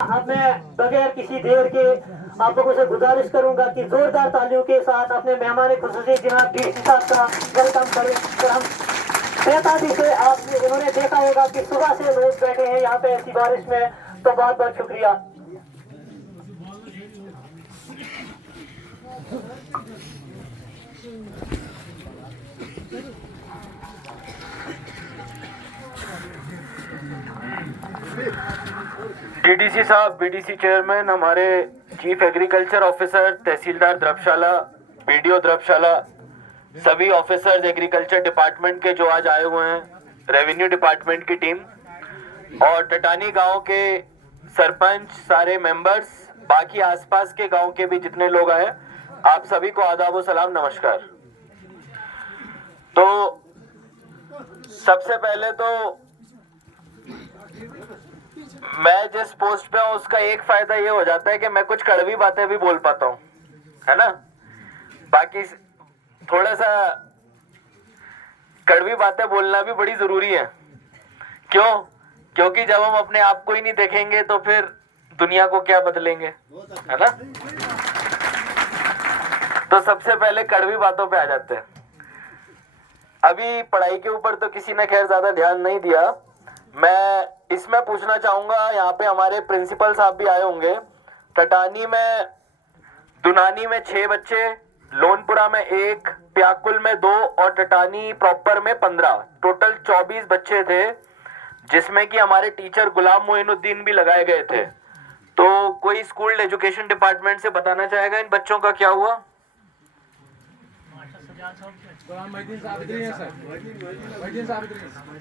अब मैं बगैर किसी देर के आप लोगों से गुजारिश करूंगा कि जोरदार तालियों के साथ अपने मेहमान खुसूसी जनाब डीसी साहब का वेलकम करें। तो हम बेताबी से आपने इन्होंने देखा होगा कि सुबह से लोग बैठे हैं यहाँ पे ऐसी बारिश में, तो बहुत बहुत शुक्रिया। डीडीसी साहब, बीडीसी चेयरमैन, हमारे चीफ एग्रीकल्चर ऑफिसर, तहसीलदार द्रबशाला, बीडीओ द्रबशाला, सभी ऑफिसर्स एग्रीकल्चर डिपार्टमेंट के जो आज आए हुए हैं, रेवेन्यू डिपार्टमेंट की टीम और टटानी गांव के सरपंच, सारे मेंबर्स, बाकी आसपास के गांव के भी जितने लोग आए, आप सभी को आदाब व सलाम, नमस्कार। तो सबसे पहले तो मैं जिस पोस्ट पे हूं उसका एक फायदा ये हो जाता है कि मैं कुछ कड़वी बातें भी बोल पाता हूं, है ना। बाकी थोड़ा सा कड़वी बातें बोलना भी बड़ी जरूरी है। क्यों? क्योंकि जब हम अपने आप को ही नहीं देखेंगे तो फिर दुनिया को क्या बदलेंगे, है ना। तो सबसे पहले कड़वी बातों पे आ जाते हैं। अभी पढ़ाई के ऊपर तो किसी ने खैर ज्यादा ध्यान नहीं दिया। मैं इसमें पूछना चाहूंगा, यहाँ पे हमारे प्रिंसिपल साहब भी आए होंगे। टटानी में, दुनानी में 6 बच्चे, लोनपुरा में 1, प्याकुल में 2 और टटानी प्रॉपर में 15, टोटल 24 बच्चे थे, जिसमें कि हमारे टीचर गुलाम मोइनुद्दीन भी लगाए गए थे। तो कोई स्कूल एजुकेशन डिपार्टमेंट से बताना चाहेगा इन बच्चों का क्या हुआ?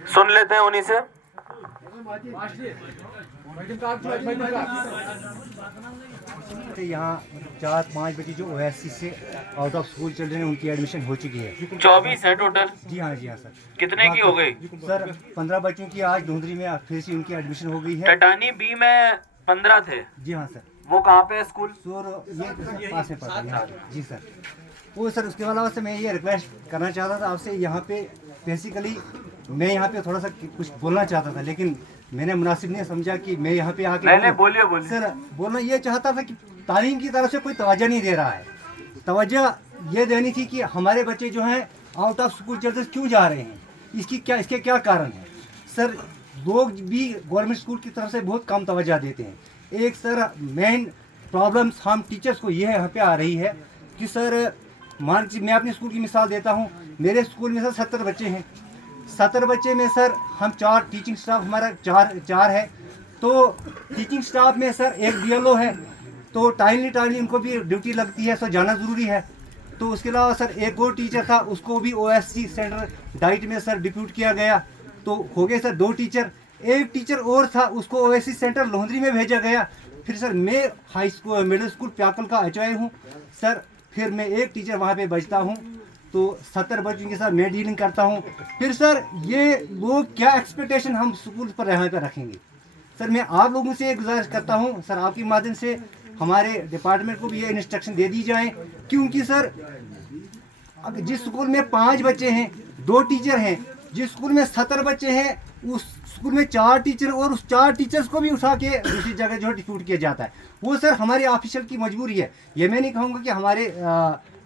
सुन लेते हैं उन्हीं से। यहाँ 4-5 बच्चे जो ओएससी से आउट ऑफ स्कूल चिल्ड्रन हैं, उनकी एडमिशन हो चुकी है। 24 है टोटल? जी हाँ सर। कितने की हो गई? सर 15 बच्चों की आज धुंधरी में फिर से उनकी एडमिशन हो गई है। टटानी बी में 15 थे? जी हाँ सर। वो कहाँ पे है स्कूल? ये पास में पड़ता है यहाँ पे। जी सर। वो सर उसके अलावा से मैं ये रिक्वेस्ट करना चाहता था आपसे, यहाँ पे बेसिकली मैं यहाँ पे थोड़ा सा कुछ बोलना चाहता था, लेकिन मैंने मुनासिब नहीं समझा कि मैं यहाँ पे आके नहीं बोलिए। सर बोलना ये चाहता था कि तालीम की तरफ से कोई तवज्जो नहीं दे रहा है। तवज्जो ये देनी थी कि हमारे बच्चे जो हैं आउट ऑफ स्कूल चिल्ड्रन क्यों जा रहे हैं, इसके क्या कारण है। सर लोग भी गवर्नमेंट स्कूल की तरफ से बहुत कम तवज्जो देते हैं। एक सर मेन प्रॉब्लम्स हम टीचर्स को ये यहाँ पे आ रही है कि सर मान लीजिए मैं अपने स्कूल की मिसाल देता हूँ। मेरे स्कूल में सर 70 बच्चे हैं। 70 बच्चे में सर हम 4 टीचिंग स्टाफ हमारा 4 है। तो टीचिंग स्टाफ में सर एक बीएलओ है, तो टाइमली उनको भी ड्यूटी लगती है, सर जाना ज़रूरी है। तो उसके अलावा सर एक और टीचर था, उसको भी ओएससी सेंटर डाइट में सर डिप्यूट किया गया, तो हो गए सर 2 टीचर। एक टीचर और था, उसको ओएससी सेंटर लोहंदरी में भेजा गया। फिर सर मैं हाई स्कूल मिडिल स्कूल प्याकल का एचओआई हूँ सर। फिर मैं एक टीचर वहाँ पे बचता हूँ, तो 70 बच्चों के साथ मैं डीलिंग करता हूँ। फिर सर ये लोग क्या एक्सपेक्टेशन हम स्कूल पर यहाँ पर रखेंगे। सर मैं आप लोगों से गुजारिश करता हूँ सर, आपके माध्यम से हमारे डिपार्टमेंट को भी ये इंस्ट्रक्शन दे दी जाए, क्योंकि सर जिस स्कूल में 5 बच्चे हैं 2 टीचर हैं, जिस स्कूल में 70 बच्चे हैं उस स्कूल में 4 टीचर, और उस 4 टीचर्स को भी उठा के दूसरी जगह जो डिप्यूट किया जाता है। वो सर हमारे ऑफिशियल की मजबूरी है। ये मैं नहीं कहूँगा कि हमारे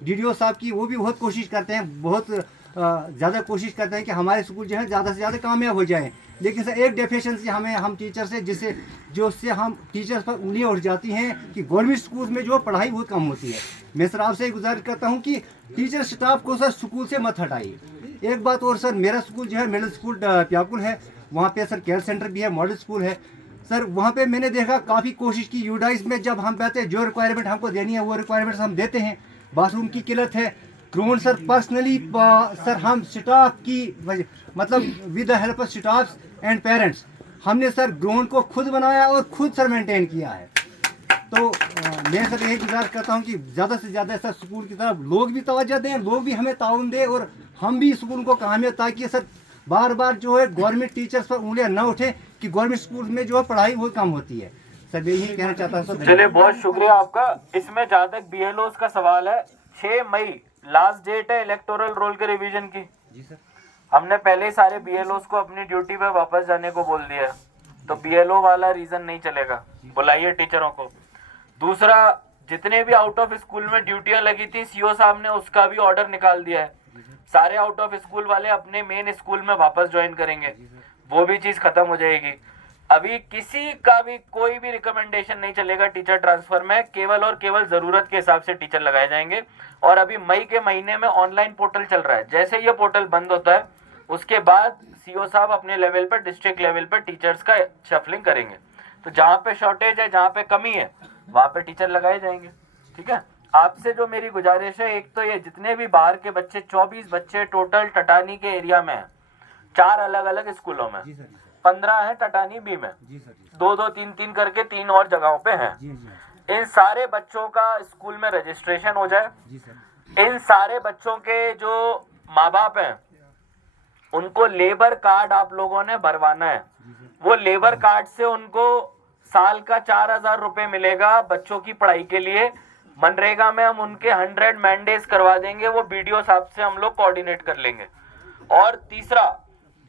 डीडीओ साहब की, वो भी बहुत कोशिश करते हैं, बहुत ज़्यादा कोशिश करते हैं कि हमारे स्कूल जो है ज़्यादा से ज़्यादा कामयाब हो जाएं। लेकिन सर एक डेफिशिएंसी हम टीचर से जिससे हम टीचर्स पर उंगलियां उठ जाती हैं कि गवर्नमेंट स्कूल में जो पढ़ाई बहुत कम होती है। मैं सर आपसे गुजारिश करता हूं कि टीचर स्टाफ को सर स्कूल से मत हटाइए। एक बात और सर, मेरा स्कूल जो है मिडिल स्कूल प्याकुल है, वहाँ पे सर केयर सेंटर भी है, मॉडल स्कूल है सर। वहाँ पे मैंने देखा काफ़ी कोशिश की, यूडाइस में जब हम कहते हैं जो रिक्वायरमेंट हमको देनी है वो रिक्वायरमेंट्स हम देते हैं। बाथरूम की किल्लत है, ग्राउंड सर पर्सनली सर हम स्टाफ की मतलब with the help of staff and parents हमने सर ग्राउंड को खुद बनाया और खुद सर मेंटेन किया है। तो मैं सर यही गुजारिश करता हूँ कि ज़्यादा से ज़्यादा सर स्कूल की तरफ लोग भी तवज्जो दें, लोग भी हमें ताउन दें और हम भी स्कूल को कामयाब, ताकि सर बार बार जो है गवर्नमेंट टीचर्स पर उंगलियां न उठे कि गवर्नमेंट स्कूल में जो है पढ़ाई बहुत कम होती है। सर यही कहना चाहता हूँ सर। चलिए बहुत शुक्रिया आपका। इसमें जहाँ तक बीएलओ का सवाल है, 6 मई लास्ट डेट है इलेक्टोरल रोल के रिवीजन की। जी सर। हमने पहले ही सारे बीएलओ को अपनी ड्यूटी पे वापस जाने को बोल दिया है, तो बीएलओ वाला रीजन नहीं चलेगा। बुलाइए टीचरों को। दूसरा, जितने भी आउट ऑफ स्कूल में ड्यूटियां लगी थी सीओ साहब ने उसका भी ऑर्डर निकाल दिया है। सारे आउट ऑफ स्कूल वाले अपने मेन स्कूल में वापस ज्वाइन करेंगे, वो भी चीज खत्म हो जाएगी। अभी किसी का भी कोई भी रिकमेंडेशन नहीं चलेगा टीचर ट्रांसफर में, केवल और केवल जरूरत के हिसाब से टीचर लगाए जाएंगे। और अभी मई के महीने में ऑनलाइन पोर्टल चल रहा है, जैसे ये पोर्टल बंद होता है उसके बाद सीओ साहब अपने लेवल पर, डिस्ट्रिक्ट लेवल पर टीचर्स का शफलिंग करेंगे। तो जहाँ पे शॉर्टेज है, जहाँ पे कमी है, वहाँ पे टीचर लगाए जाएंगे। ठीक है, आपसे जो मेरी गुजारिश है, एक तो ये जितने भी बाहर के बच्चे, 24 बच्चे टोटल टटानी के एरिया में हैं, 4 अलग अलग स्कूलों में, 15 है टटानी बी में, 2-2, 3-3 करके 3 और जगहों पे हैं। इन सारे बच्चों का स्कूल में रजिस्ट्रेशन हो जाए। इन सारे बच्चों के जो माँ बाप हैं उनको लेबर कार्ड आप लोगों ने भरवाना है। वो लेबर कार्ड से उनको साल का 4,000 रुपए मिलेगा बच्चों की पढ़ाई के लिए। मनरेगा में हम उनके 100 मैंडेज करवा देंगे, वो बीडीओ साहब से हम लोग कोऑर्डिनेट कर लेंगे। और तीसरा,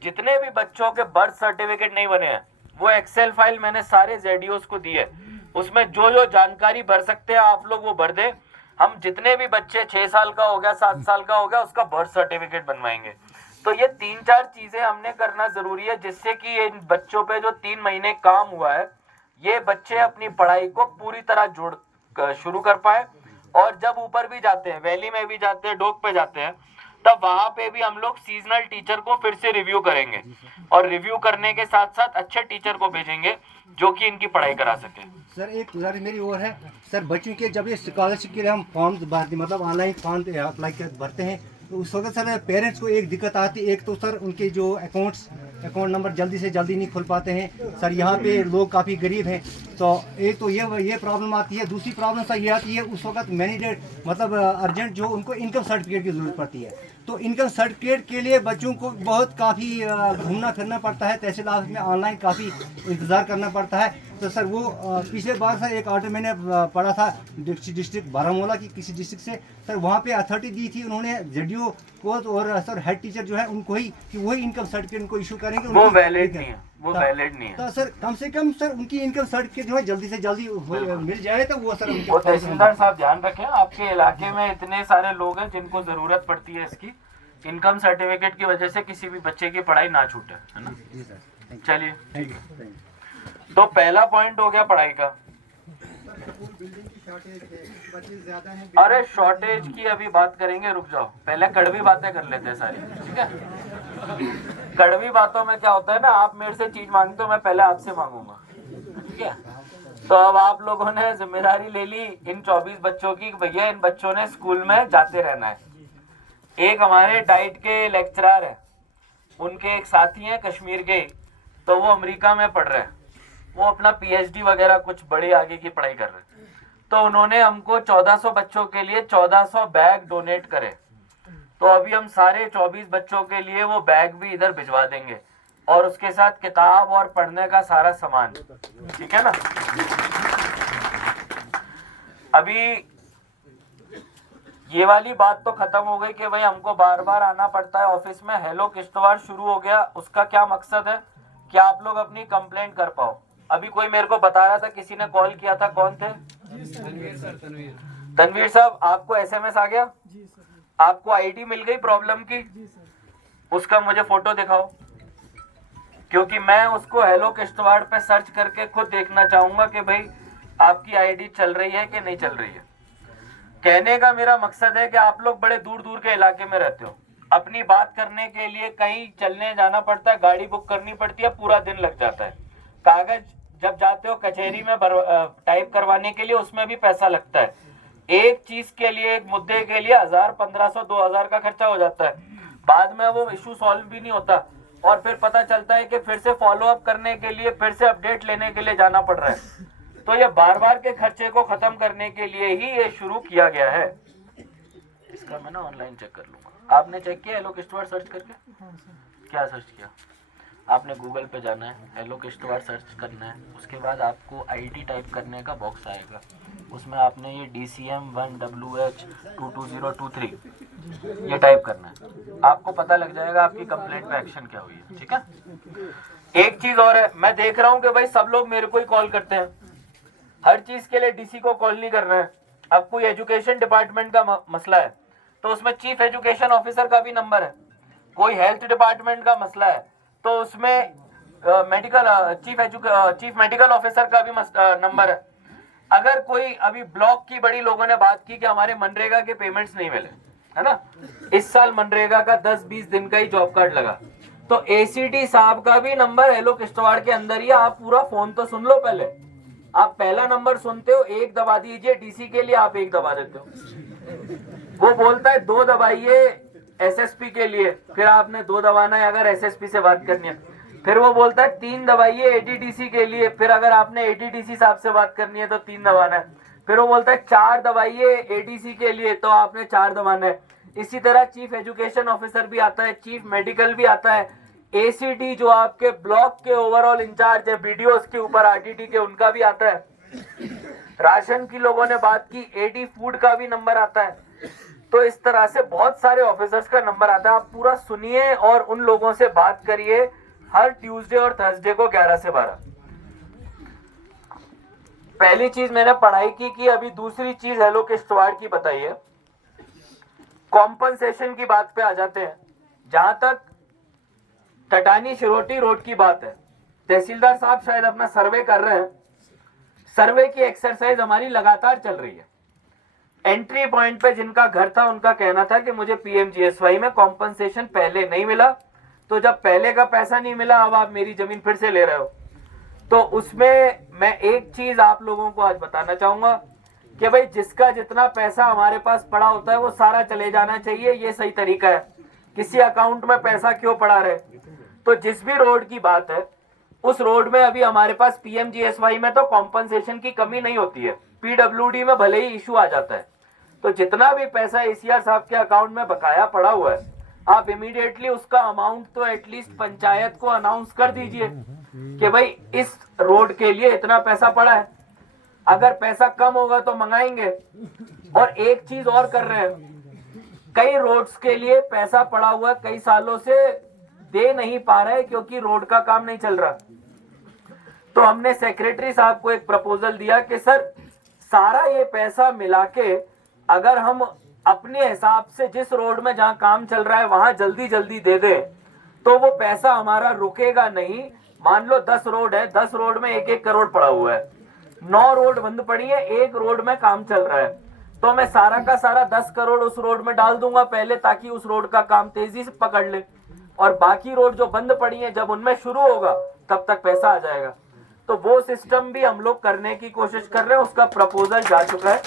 जितने भी बच्चों के बर्थ सर्टिफिकेट नहीं बने हैं वो एक्सेल फाइल मैंने सारे जेडीओस को दी है, उसमें जो जो जानकारी भर सकते हैं आप लोग वो भर दें। हम जितने भी बच्चे 6 साल का हो गया, 7 साल का हो गया, उसका बर्थ सर्टिफिकेट बनवाएंगे। तो ये 3-4 चीजें हमने करना जरूरी है, जिससे कि इन बच्चों पे जो 3 महीने काम हुआ है ये बच्चे अपनी पढ़ाई को पूरी तरह शुरू कर पाए। और जब ऊपर भी जाते हैं, वैली में भी जाते हैं, डोक पे जाते हैं, तब वहां पे भी हम लोग सीजनल टीचर को फिर से रिव्यू करेंगे और रिव्यू करने के साथ साथ अच्छे टीचर को भेजेंगे जो कि इनकी पढ़ाई करा सके। सर एक गुजारिश मेरी और है सर, बच्चों के जब ये स्कॉलरशिप के लिए हम फॉर्म भरते, मतलब ऑनलाइन फॉर्म अप्लाई भरते हैं, तो उस वक्त सर पेरेंट्स को एक दिक्कत आती है। एक तो सर उनके जो अकाउंट नंबर जल्दी से जल्दी नहीं खुल पाते हैं सर, यहाँ पे लोग काफ़ी गरीब हैं, तो एक तो ये प्रॉब्लम आती है। दूसरी प्रॉब्लम सर ये आती है उस वक्त मैंडेट मतलब अर्जेंट जो उनको इनकम सर्टिफिकेट की ज़रूरत पड़ती है, तो इनकम सर्टिफिकेट के लिए बच्चों को बहुत काफ़ी घूमना फिरना पड़ता है, तहसील ऑफिस में ऑनलाइन काफ़ी इंतज़ार करना पड़ता है। तो सर वो पिछले बार सर एक ऑर्डर मैंने पढ़ा था डिस्ट्रिक्ट बारामूला की किसी डिस्ट्रिक्ट से, सर वहाँ पे अथॉरिटी दी थी उन्होंने जेडीओ को और सर हेड टीचर जो है उनको ही कि वही इनकम सर्टिफिकेट उनको इशू करेंगे। वो वैलिड नहीं है, वो वैलिड नहीं है। तो सर कम से कम सर उनकी इनकम सर्टिफिकेट जो है जल्दी से जल्दी मिल जाए तो वो सर वो तहसीलदार साहब ध्यान रखें, आपके इलाके में इतने सारे लोग हैं जिनको जरूरत पड़ती है इसकी। इनकम सर्टिफिकेट की वजह से किसी भी बच्चे की पढ़ाई ना छूटे, है ना। चलिए ठीक है, तो पहला पॉइंट हो गया पढ़ाई का। अरे शॉर्टेज की अभी बात करेंगे, रुक जाओ, पहले कड़वी बातें कर लेते हैं सारी, ठीक है। कड़वी बातों में क्या होता है ना, आप मेरे से चीज मांगते हो, मैं पहले आपसे मांगूंगा, ठीक है। तो अब आप लोगों ने जिम्मेदारी ले ली इन 24 बच्चों की, भैया इन बच्चों ने स्कूल में जाते रहना है। एक हमारे डाइट के लेक्चरर हैं, उनके एक साथी हैं कश्मीर के, तो वो अमेरिका में पढ़ रहे हैं, वो अपना पीएचडी वगैरह कुछ बड़ी आगे की पढ़ाई कर रहे हैं। तो उन्होंने हमको 1400 बच्चों के लिए 1400 बैग डोनेट करे, तो अभी हम सारे 24 बच्चों के लिए वो बैग भी इधर भिजवा देंगे और उसके साथ किताब और पढ़ने का सारा सामान, ठीक है ना। अभी ये वाली बात तो खत्म हो गई कि भाई हमको बार बार आना पड़ता है ऑफिस में। हेलो किश्तवाड़ शुरू हो गया, उसका क्या मकसद है कि आप लोग अपनी कंप्लेंट कर पाओ। अभी कोई मेरे को बता रहा था, किसी ने कॉल किया था, कौन थे? तनवीर साहब, आपको एसएमएस आ गया? आपको आईडी मिल गई प्रॉब्लम की? उसका मुझे फोटो दिखाओ, क्योंकि मैं उसको हेलो किश्तवाड़ पे सर्च करके खुद देखना चाहूंगा कि भाई आपकी आईडी चल रही है कि नहीं चल रही है। कहने का मेरा मकसद है कि आप लोग बड़े दूर दूर के इलाके में रहते हो, अपनी बात करने के लिए कहीं चलने जाना पड़ता है, गाड़ी बुक करनी पड़ती है, पूरा दिन लग जाता है। कागज जब जाते हो कचहरी में टाइप करवाने के लिए, उसमें भी पैसा लगता है। एक चीज के लिए, एक मुद्दे के लिए 1000, 1500, 2000 का खर्चा हो जाता है। बाद में वो इशू सॉल्व भी नहीं होता और फिर पता चलता है कि फिर से फॉलो अप करने के लिए, फिर से अपडेट लेने के लिए जाना पड़ रहा है। तो ये बार बार के खर्चे को खत्म करने के लिए ही ये शुरू किया गया है। इसका मैं ना ऑनलाइन चेक कर लूंगा। आपने चेक किया हेलो किश्तवाड़ सर्च करके? क्या सर्च किया? आपने गूगल पे जाना है, हेलो किश्तवाड़ सर्च करना है, उसके बाद आपको आईडी टाइप करने का बॉक्स आएगा, उसमें आपने ये DCM1WH22023 ये टाइप करना है। आपको पता लग जाएगा आपकी कंप्लेंट पे एक्शन क्या हुई है, ठीक है। एक चीज और है, मैं देख रहा हूँ कि भाई सब लोग मेरे को ही कॉल करते हैं, हर चीज के लिए डीसी को कॉल नहीं करना है। अब कोई एजुकेशन डिपार्टमेंट का मसला है तो उसमें चीफ एजुकेशन ऑफिसर का भी नंबर है। कोई हेल्थ डिपार्टमेंट का मसला है तो उसमें चीफ मेडिकल ऑफिसर का भी नंबर है। अगर कोई अभी ब्लॉक की बड़ी लोगों ने बात की कि हमारे मनरेगा के पेमेंट्स नहीं मिले, है ना, इस साल मनरेगा का 10-20 दिन का ही जॉब कार्ड लगा, तो एसीडी साहब का भी नंबर हेलो किश्तवाड़ के अंदर ही। आप पूरा फोन तो सुन लो पहले। आप पहला नंबर सुनते हो, एक दबा दीजिए, डीसी के लिए आप एक दबा देते हो, वो बोलता है 2 दबाइए एसएसपी के लिए, फिर आपने 2 दबाना है अगर एसएसपी से बात करनी है। फिर वो बोलता है 3 दबाइए एडीडीसी के लिए, फिर अगर आपने एडीडीसी साहब से बात करनी है तो 3 दबाना है। फिर वो बोलता है 4 दबाइए एडीसी के लिए, तो आपने 4 दबाना है। इसी तरह चीफ एजुकेशन ऑफिसर भी आता है, चीफ मेडिकल भी आता है, एसीडी जो आपके ब्लॉक के ओवरऑल इंचार्ज है बीडीओस के ऊपर आरटीटी के, उनका भी आता है। राशन की लोगों ने बात की, एडी फूड का भी नंबर आता है। तो इस तरह से बहुत सारे ऑफिसर्स का नंबर आता है। आप पूरा सुनिए और उन लोगों से बात करिए हर ट्यूसडे और थर्सडे को 11 से 12। पहली चीज मैंने पढ़ाई की अभी दूसरी चीज हेलो किश्तवाड़ की बताइए। कॉम्पनसेशन की बात पे आ जाते हैं। जहां तक टटानी शिरोटी रोड की बात है, तहसीलदार साहब शायद अपना सर्वे कर रहे हैं। सर्वे की एक्सरसाइज हमारी लगातार चल रही है। एंट्री पॉइंट पे जिनका घर था उनका कहना था कि मुझे पीएमजीएसवाई में कॉम्पनसेशन पहले नहीं मिला, तो जब पहले का पैसा नहीं मिला अब आप मेरी जमीन फिर से ले रहे हो। तो उसमें मैं एक चीज आप लोगों को आज बताना चाहूंगा कि भाई जिसका जितना पैसा हमारे पास पड़ा होता है वो सारा चले जाना चाहिए, ये सही तरीका है। किसी अकाउंट में पैसा क्यों पड़ा रहे। तो जिस भी रोड की बात है उस रोड में अभी हमारे पास पीएमजीएसवाई में तो कॉम्पनसेशन की कमी नहीं होती है, पीडब्ल्यूडी में भले ही इशू आ जाता है। तो जितना भी पैसा एसीआर साहब के अकाउंट में बकाया पड़ा हुआ है आप इमीडिएटली उसका अमाउंट तो एटलीस्ट पंचायत को अनाउंस कर दीजिए कि भाई इस रोड के लिए इतना पैसा पड़ा है। अगर पैसा कम होगा तो मंगाएंगे। और एक चीज और कर रहे हैं, कई रोड्स के लिए पैसा पड़ा हुआ है, कई सालों से दे नहीं पा रहे क्योंकि रोड का काम नहीं चल रहा। तो हमने सेक्रेटरी साहब को एक प्रपोजल दिया कि सर सारा ये पैसा मिला के अगर हम अपने हिसाब से जिस रोड में जहां काम चल रहा है वहां जल्दी जल्दी दे दे तो वो पैसा हमारा रुकेगा नहीं। मान लो 10 रोड है, 10 रोड में 1-1 करोड़ पड़ा हुआ है, 9 रोड बंद पड़ी है, 1 रोड में काम चल रहा है, तो मैं सारा का सारा 10 करोड़ उस रोड में डाल दूंगा पहले, ताकि उस रोड का काम तेजी से पकड़ ले, और बाकी रोड जो बंद पड़ी है जब उनमें शुरू होगा तब तक पैसा आ जाएगा। तो वो सिस्टम भी हम लोग करने की कोशिश कर रहे हैं, उसका प्रपोजल जा चुका है।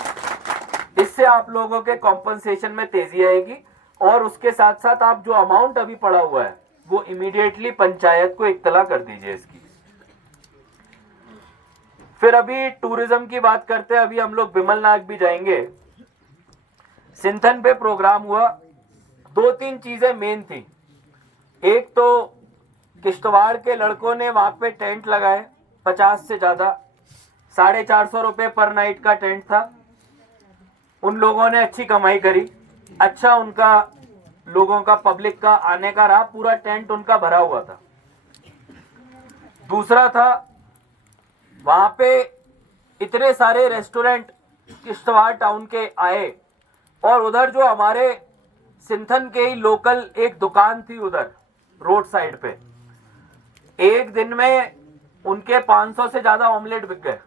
इससे आप लोगों के कॉम्पनसेशन में तेजी आएगी। और उसके साथ साथ आप जो अमाउंट अभी पड़ा हुआ है वो इमीडिएटली पंचायत को इत्तला कर दीजिए इसकी। फिर अभी टूरिज्म की बात करते हैं। अभी हम लोग बिमलनाथ भी जाएंगे। सिंथन पे प्रोग्राम हुआ, 2-3 चीजें मेन थी। एक तो किश्तवाड़ के लड़कों ने वहां पे टेंट लगाए, 50 से ज्यादा, 450 रुपए पर नाइट का टेंट था। उन लोगों ने अच्छी कमाई करी, अच्छा उनका लोगों का पब्लिक का आने का रहा, पूरा टेंट उनका भरा हुआ था। दूसरा था वहां पे इतने सारे रेस्टोरेंट किश्तवाड़ टाउन के आए, और उधर जो हमारे सिंथन के ही लोकल एक दुकान थी उधर रोड साइड पे, एक दिन में उनके 500 से ज्यादा ऑमलेट बिक गए।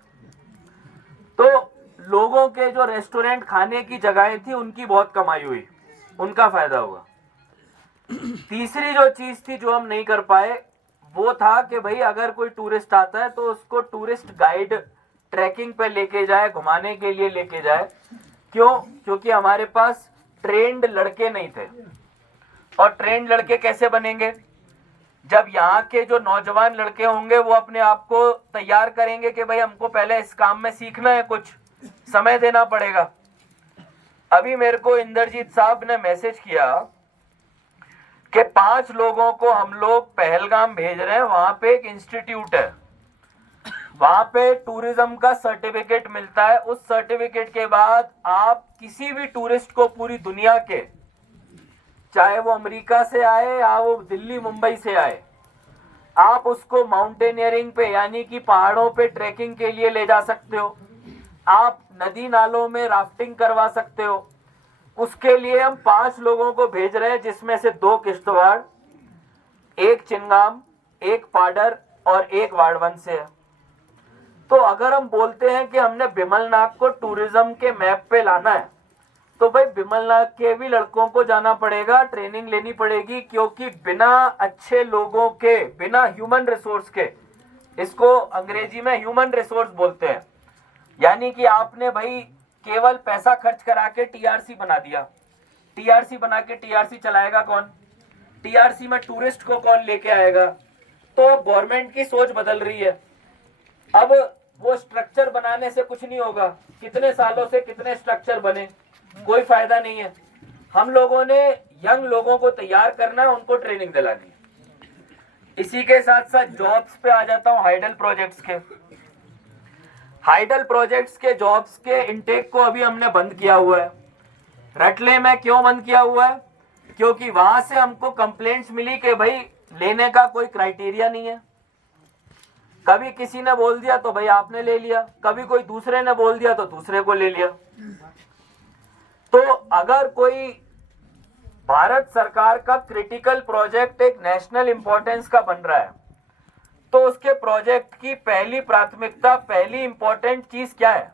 तो लोगों के जो रेस्टोरेंट खाने की जगहें थी उनकी बहुत कमाई हुई, उनका फायदा हुआ। तीसरी जो चीज थी जो हम नहीं कर पाए वो था कि भाई अगर कोई टूरिस्ट आता है तो उसको टूरिस्ट गाइड ट्रैकिंग पे लेके जाए, घुमाने के लिए लेके जाए। क्यों? क्योंकि हमारे पास ट्रेंड लड़के नहीं थे। और ट्रेंड लड़के कैसे बनेंगे? जब यहाँ के जो नौजवान लड़के होंगे वो अपने आप को तैयार करेंगे कि भाई हमको पहले इस काम में सीखना है, कुछ समय देना पड़ेगा। अभी मेरे को इंद्रजीत साहब ने मैसेज किया कि 5 लोगों को हम लोग पहलगाम भेज रहे हैं, वहां पे एक इंस्टीट्यूट है, वहां पे टूरिज्म का सर्टिफिकेट मिलता है। उस सर्टिफिकेट के बाद आप किसी भी टूरिस्ट को पूरी दुनिया के, चाहे वो अमेरिका से आए या वो दिल्ली मुंबई से आए, आप उसको माउंटेनियरिंग पे यानी कि पहाड़ों पे ट्रैकिंग के लिए ले जा सकते हो। आप नदी नालों में राफ्टिंग करवा सकते हो। उसके लिए हम 5 लोगों को भेज रहे हैं, जिसमें से 2 किश्तवाड़, 1 चिंगाम, 1 पाडर और 1 वाड़वन से है। तो अगर हम बोलते हैं कि हमने बिमलनाथ को टूरिज्म के मैप पे लाना है, तो भाई बिमलनाथ के भी लड़कों को जाना पड़ेगा, ट्रेनिंग लेनी पड़ेगी, क्योंकि बिना अच्छे लोगों के, बिना ह्यूमन रिसोर्स के, इसको अंग्रेजी में ह्यूमन रिसोर्स बोलते हैं, यानी कि आपने भाई केवल पैसा खर्च करा के टीआरसी बना दिया। टीआरसी बना के टीआरसी चलाएगा कौन? टीआरसी में टूरिस्ट को कौन लेके आएगा? तो गवर्नमेंट की सोच बदल रही है। अब वो स्ट्रक्चर बनाने से कुछ नहीं होगा। कितने सालों से कितने स्ट्रक्चर बने, कोई फायदा नहीं है। हम लोगों ने यंग लोगों को तैयार करना है, उनको ट्रेनिंग दिलानी है। इसी के साथ साथ जॉब्स पे आ जाता हूँ। हाइडल प्रोजेक्ट्स के जॉब्स के इनटेक को अभी हमने बंद किया हुआ है। रटले में क्यों बंद किया हुआ है? क्योंकि वहां से हमको कंप्लेंट्स मिली कि भाई लेने का कोई क्राइटेरिया नहीं है। कभी किसी ने बोल दिया तो भाई आपने ले लिया, कभी कोई दूसरे ने बोल दिया तो दूसरे को ले लिया। तो अगर कोई भारत सरकार का क्रिटिकल प्रोजेक्ट एक नेशनल इंपॉर्टेंस का बन रहा है, तो उसके प्रोजेक्ट की पहली प्राथमिकता, पहली इंपॉर्टेंट चीज क्या है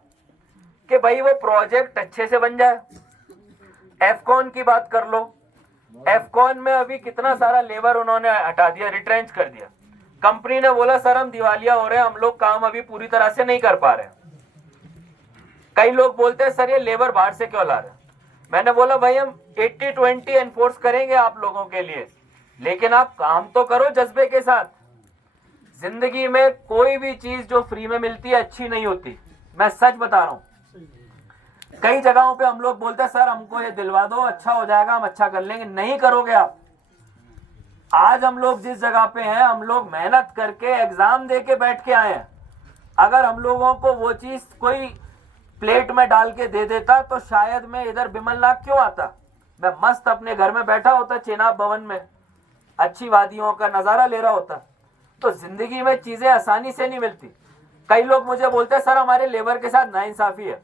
कि भाई वो प्रोजेक्ट अच्छे से बन जाए। एफकॉन की बात कर लो। एफकॉन में अभी कितना सारा लेबर उन्होंने हटा दिया, रिट्रेंच कर दिया। कंपनी ने बोला सर हम दिवालिया हो रहे हैं, हम लोग काम अभी पूरी तरह से नहीं कर पा रहे। कई लोग बोलते हैं सर ये लेबर बाहर से क्यों ला रहे हैं। मैंने बोला भाई हम 80-20 एनफोर्स करेंगे आप लोगों के लिए, लेकिन आप काम तो करो जज्बे के साथ। जिंदगी में कोई भी चीज जो फ्री में मिलती है अच्छी नहीं होती, मैं सच बता रहा हूं। कई जगहों पे हम लोग बोलते हैं सर हमको ये दिलवा दो, अच्छा हो जाएगा, हम अच्छा कर लेंगे। नहीं करोगे आप। आज हम लोग जिस जगह पे हैं, हम लोग मेहनत करके एग्जाम दे के बैठ के आए हैं। अगर हम लोगों को वो चीज कोई प्लेट में डाल के दे देता तो शायद मैं इधर बिमलनाथ क्यों आता। मैं मस्त अपने घर में बैठा होता, चेनाब भवन में, अच्छी वादियों का नजारा ले रहा होता। तो जिंदगी में चीजें आसानी से नहीं मिलती। कई लोग मुझे बोलते हैं सर हमारे लेबर के साथ नाइंसाफी है।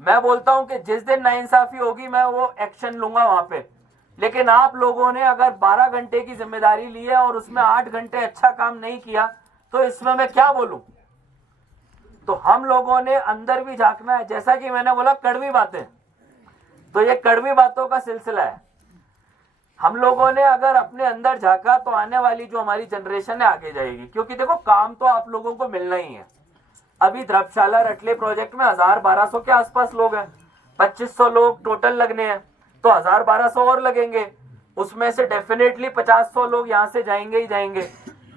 मैं बोलता हूं कि जिस दिन नाइंसाफी होगी मैं वो एक्शन लूंगा वहां पे। लेकिन आप लोगों ने अगर 12 घंटे की जिम्मेदारी ली है और उसमें 8 घंटे अच्छा काम नहीं किया, तो इसमें मैं क्या बोलूं। तो हम लोगों ने अंदर भी झांकना है। जैसा कि मैंने बोला कड़वी बातें, तो ये कड़वी बातों का सिलसिला है। हम लोगों ने अगर अपने अंदर झांका तो आने वाली जो हमारी जनरेशन है आगे जाएगी। क्योंकि देखो काम तो आप लोगों को मिलना ही है। अभी द्रबशाला रटले प्रोजेक्ट में 1000-1200 के आसपास लोग हैं, 2500 लोग टोटल लगने हैं, तो 1000-1200 और लगेंगे। उसमें से डेफिनेटली 50-100 लोग यहाँ से जाएंगे ही जाएंगे।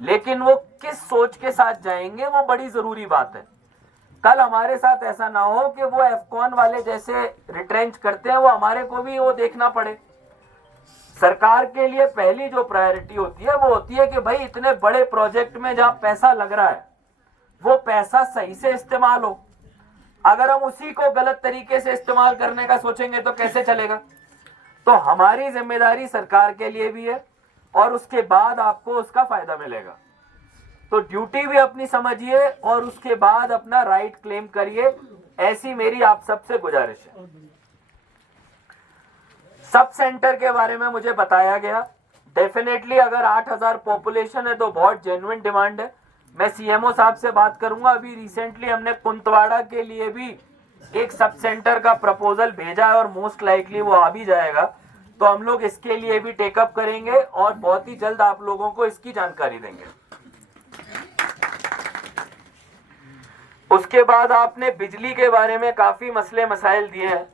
लेकिन वो किस सोच के साथ जाएंगे वो बड़ी जरूरी बात है। कल हमारे साथ ऐसा ना हो कि वो एफकॉन वाले जैसे रिट्रेंच करते हैं, वो हमारे को भी वो देखना पड़े। सरकार के लिए पहली जो प्रायोरिटी होती है वो होती है कि भाई इतने बड़े प्रोजेक्ट में जहां पैसा लग रहा है वो पैसा सही से इस्तेमाल हो। अगर हम उसी को गलत तरीके से इस्तेमाल करने का सोचेंगे तो कैसे चलेगा। तो हमारी जिम्मेदारी सरकार के लिए भी है और उसके बाद आपको उसका फायदा मिलेगा। तो ड्यूटी भी अपनी समझिए और उसके बाद अपना राइट क्लेम करिए, ऐसी मेरी आप सबसे गुजारिश है। सब सेंटर के बारे में मुझे बताया गया। डेफिनेटली अगर 8000 पॉपुलेशन है तो बहुत जेन्युइन डिमांड है। मैं सीएमओ साहब से बात करूंगा। अभी रिसेंटली हमने कुंतवाड़ा के लिए भी एक सब सेंटर का प्रपोजल भेजा है और मोस्ट लाइकली वो आ भी जाएगा। तो हम लोग इसके लिए भी टेकअप करेंगे और बहुत ही जल्द आप लोगों को इसकी जानकारी देंगे। उसके बाद आपने बिजली के बारे में काफी मसले मसाइल दिए हैं।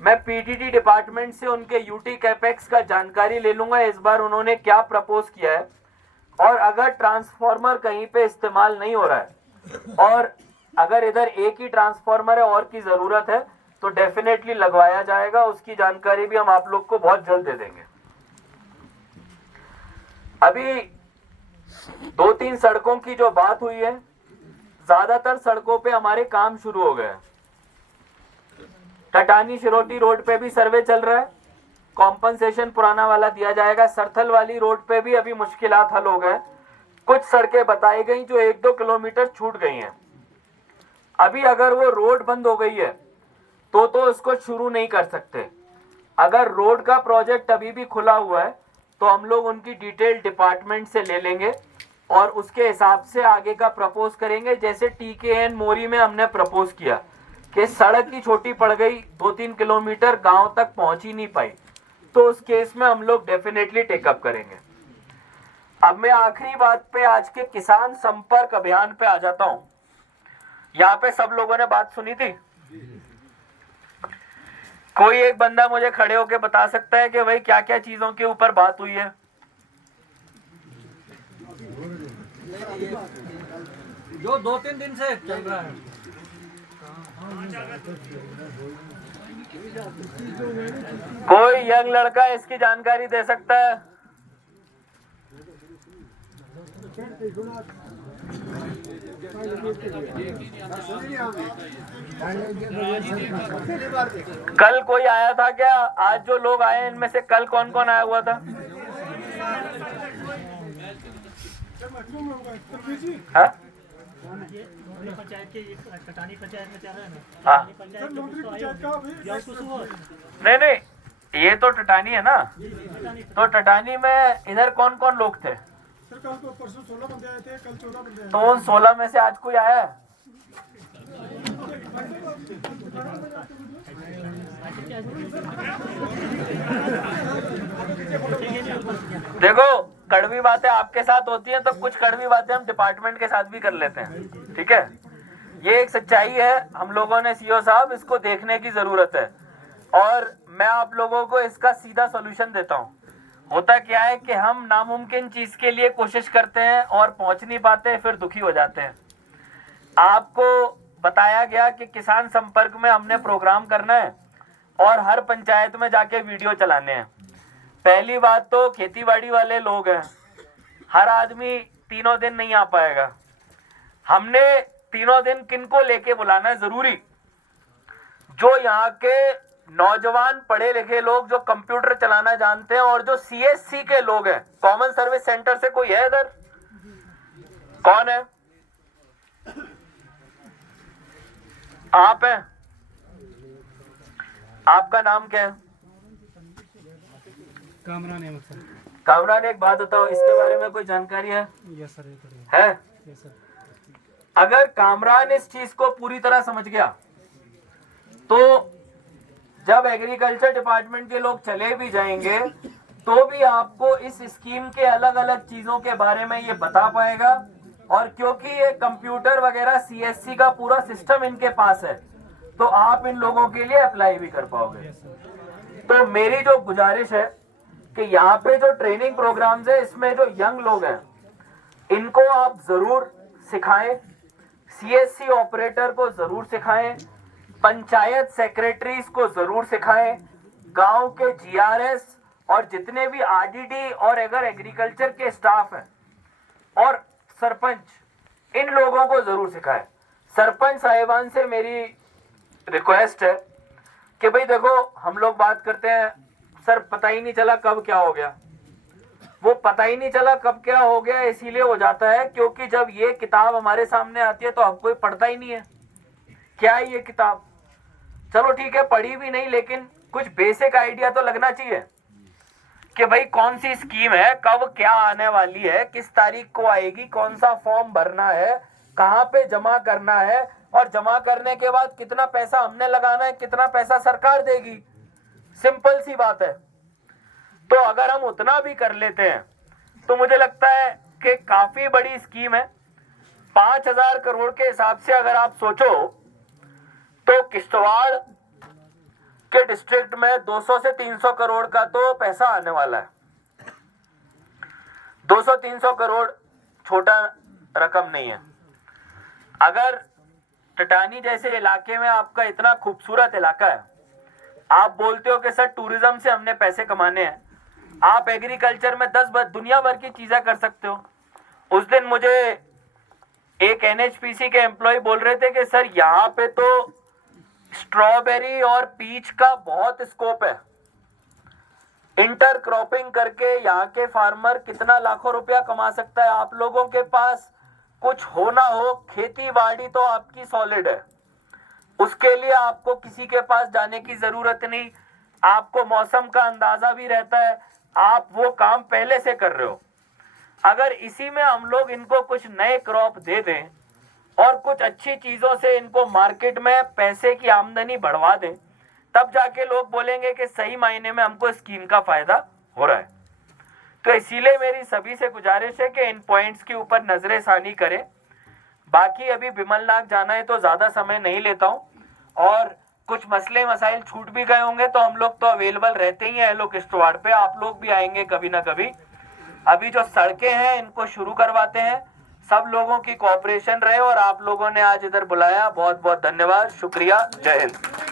मैं पीडीडी डिपार्टमेंट से उनके यूटी कैपेक्स का जानकारी ले लूंगा, इस बार उन्होंने क्या प्रपोज किया है। और अगर ट्रांसफार्मर कहीं पे इस्तेमाल नहीं हो रहा है और अगर इधर एक ही ट्रांसफार्मर है और की जरूरत है तो डेफिनेटली लगवाया जाएगा। उसकी जानकारी भी हम आप लोग को बहुत जल्द दे देंगे। अभी 2-3 सड़कों की जो बात हुई है, ज्यादातर सड़कों पे हमारे काम शुरू हो गए। टटानी शिरोटी रोड पे भी सर्वे चल रहा है, कॉम्पनसेशन पुराना वाला दिया जाएगा। सरथल वाली रोड पे भी अभी मुश्किलात हल हो गए। कुछ सड़कें बताई गई जो 1-2 किलोमीटर छूट गई हैं। अभी अगर वो रोड बंद हो गई है तो इसको शुरू नहीं कर सकते। अगर रोड का प्रोजेक्ट अभी भी खुला हुआ है तो हम लोग उनकी डिटेल डिपार्टमेंट से ले लेंगे और उसके हिसाब से आगे का प्रपोज करेंगे। जैसे TKN मोरी में हमने प्रपोज किया कि सड़क की छोटी पड़ गई, 2-3 किलोमीटर गांव तक पहुंच ही नहीं पाई, तो उस केस में हम लोग डेफिनेटली टेकअप करेंगे। अब मैं आखिरी बात पे, आज के किसान संपर्क अभियान पे आ जाता हूं। यहाँ पे सब लोगों ने बात सुनी थी। कोई एक बंदा मुझे खड़े होके बता सकता है कि भाई क्या क्या चीजों के ऊपर बात हुई है? जो 2-3 दिन से चल रहा है। कोई यंग लड़का इसकी जानकारी दे सकता है? कल कोई आया था क्या? आज जो लोग आए इनमें से कल कौन कौन आया हुआ था? हाँ? हाँ। नहीं नहीं, ये तो टटानी है ना, तो टटानी में इधर कौन कौन लोग थे? कल को परसों 16 बंदे आए थे, कल 14 बंदे आए तो उन 16 में से आज कोई आया है? देखो, कड़वी बातें आपके साथ होती हैं तो कुछ कड़वी बातें हम डिपार्टमेंट के साथ भी कर लेते हैं, ठीक है? ये एक सच्चाई है, हम लोगों ने सीओ साहब इसको देखने की जरूरत है और मैं आप लोगों को इसका सीधा सॉल्यूशन देता हूँ। होता क्या है कि हम नामुमकिन चीज के लिए कोशिश करते हैं और पहुंच नहीं पाते, फिर दुखी हो जाते हैं। आपको बताया गया कि किसान संपर्क में हमने प्रोग्राम करना है और हर पंचायत में जाके वीडियो चलाने हैं। पहली बात तो खेतीबाड़ी वाले लोग हैं, हर आदमी तीनों दिन नहीं आ पाएगा। हमने तीनों दिन किनको लेके बुलाना है? जरूरी जो यहाँ के नौजवान पढ़े लिखे लोग जो कंप्यूटर चलाना जानते हैं और जो CSC के लोग हैं। कॉमन सर्विस सेंटर से कोई है इधर? कौन है? आप हैं? आपका नाम क्या है? कामरान अहमद सर। कामरान, एक बात बताओ, इसके बारे में कोई जानकारी है? Yes sir. है? Yes sir. अगर कामरान इस चीज को पूरी तरह समझ गया तो जब एग्रीकल्चर डिपार्टमेंट के लोग चले भी जाएंगे तो भी आपको इस स्कीम के अलग अलग चीजों के बारे में ये बता पाएगा। और क्योंकि ये कंप्यूटर वगैरह CSC का पूरा सिस्टम इनके पास है तो आप इन लोगों के लिए अप्लाई भी कर पाओगे। तो मेरी जो गुजारिश है कि यहाँ पे जो ट्रेनिंग प्रोग्राम्स है इसमें जो यंग लोग हैं इनको आप जरूर सिखाएं, CSC ऑपरेटर को जरूर सिखाएं, पंचायत सेक्रेटरीज को जरूर सिखाएं, गांव के GRS और जितने भी RDD और अगर एग्रीकल्चर के स्टाफ हैं और सरपंच, इन लोगों को जरूर सिखाएं। सरपंच साहिबान से मेरी रिक्वेस्ट है कि भाई देखो, हम लोग बात करते हैं सर पता ही नहीं चला कब क्या हो गया। वो पता ही नहीं चला कब क्या हो गया इसीलिए हो जाता है क्योंकि जब ये किताब हमारे सामने आती है तो हम कोई पढ़ता ही नहीं है। क्या है ये किताब? चलो ठीक है, पढ़ी भी नहीं, लेकिन कुछ बेसिक आइडिया तो लगना चाहिए कि भाई कौन सी स्कीम है, कब क्या आने वाली है, किस तारीख को आएगी, कौन सा फॉर्म भरना है, कहाँ पे जमा करना है और जमा करने के बाद कितना पैसा हमने लगाना है, कितना पैसा सरकार देगी। सिंपल सी बात है। तो अगर हम उतना भी कर लेते हैं तो मुझे लगता है कि काफी बड़ी स्कीम है। 5,000 करोड़ के हिसाब से अगर आप सोचो तो किश्तवाड़ के डिस्ट्रिक्ट में 200 से 300 करोड़ का तो पैसा आने वाला है। 200-300 करोड़ छोटा रकम नहीं है। अगर टटानी जैसे इलाके में आपका इतना खूबसूरत इलाका है, आप बोलते हो कि सर टूरिज्म से हमने पैसे कमाने हैं, आप एग्रीकल्चर में 10 दुनिया भर की चीजें कर सकते हो। उस दिन मुझे एक NHPC के एम्प्लॉय बोल रहे थे कि सर यहाँ पे तो स्ट्रॉबेरी और पीच का बहुत स्कोप है, इंटर क्रॉपिंग करके यहाँ के फार्मर कितना लाखों रुपया कमा सकता है। आप लोगों के पास कुछ हो ना हो, खेती बाड़ी तो आपकी सॉलिड है, उसके लिए आपको किसी के पास जाने की जरूरत नहीं। आपको मौसम का अंदाजा भी रहता है, आप वो काम पहले से कर रहे हो। अगर इसी में हम लोग इनको कुछ नए क्रॉप दे दें और कुछ अच्छी चीजों से इनको मार्केट में पैसे की आमदनी बढ़वा दें, तब जाके लोग बोलेंगे कि सही मायने में हमको स्कीम का फायदा हो रहा है। तो इसीलिए मेरी सभी से गुजारिश है कि इन पॉइंट्स के ऊपर नजरे सानी करें। बाकी अभी बिमलनाथ जाना है तो ज्यादा समय नहीं लेता हूं, और कुछ मसले मसाइल छूट भी गए होंगे तो हम लोग तो अवेलेबल रहते ही हैं एलो किश्तवाड़ पे, आप लोग भी आएंगे कभी ना कभी। अभी जो सड़कें हैं इनको शुरू करवाते हैं। सब लोगों की कोऑपरेशन रहे, और आप लोगों ने आज इधर बुलाया, बहुत बहुत धन्यवाद, शुक्रिया, जय हिंद।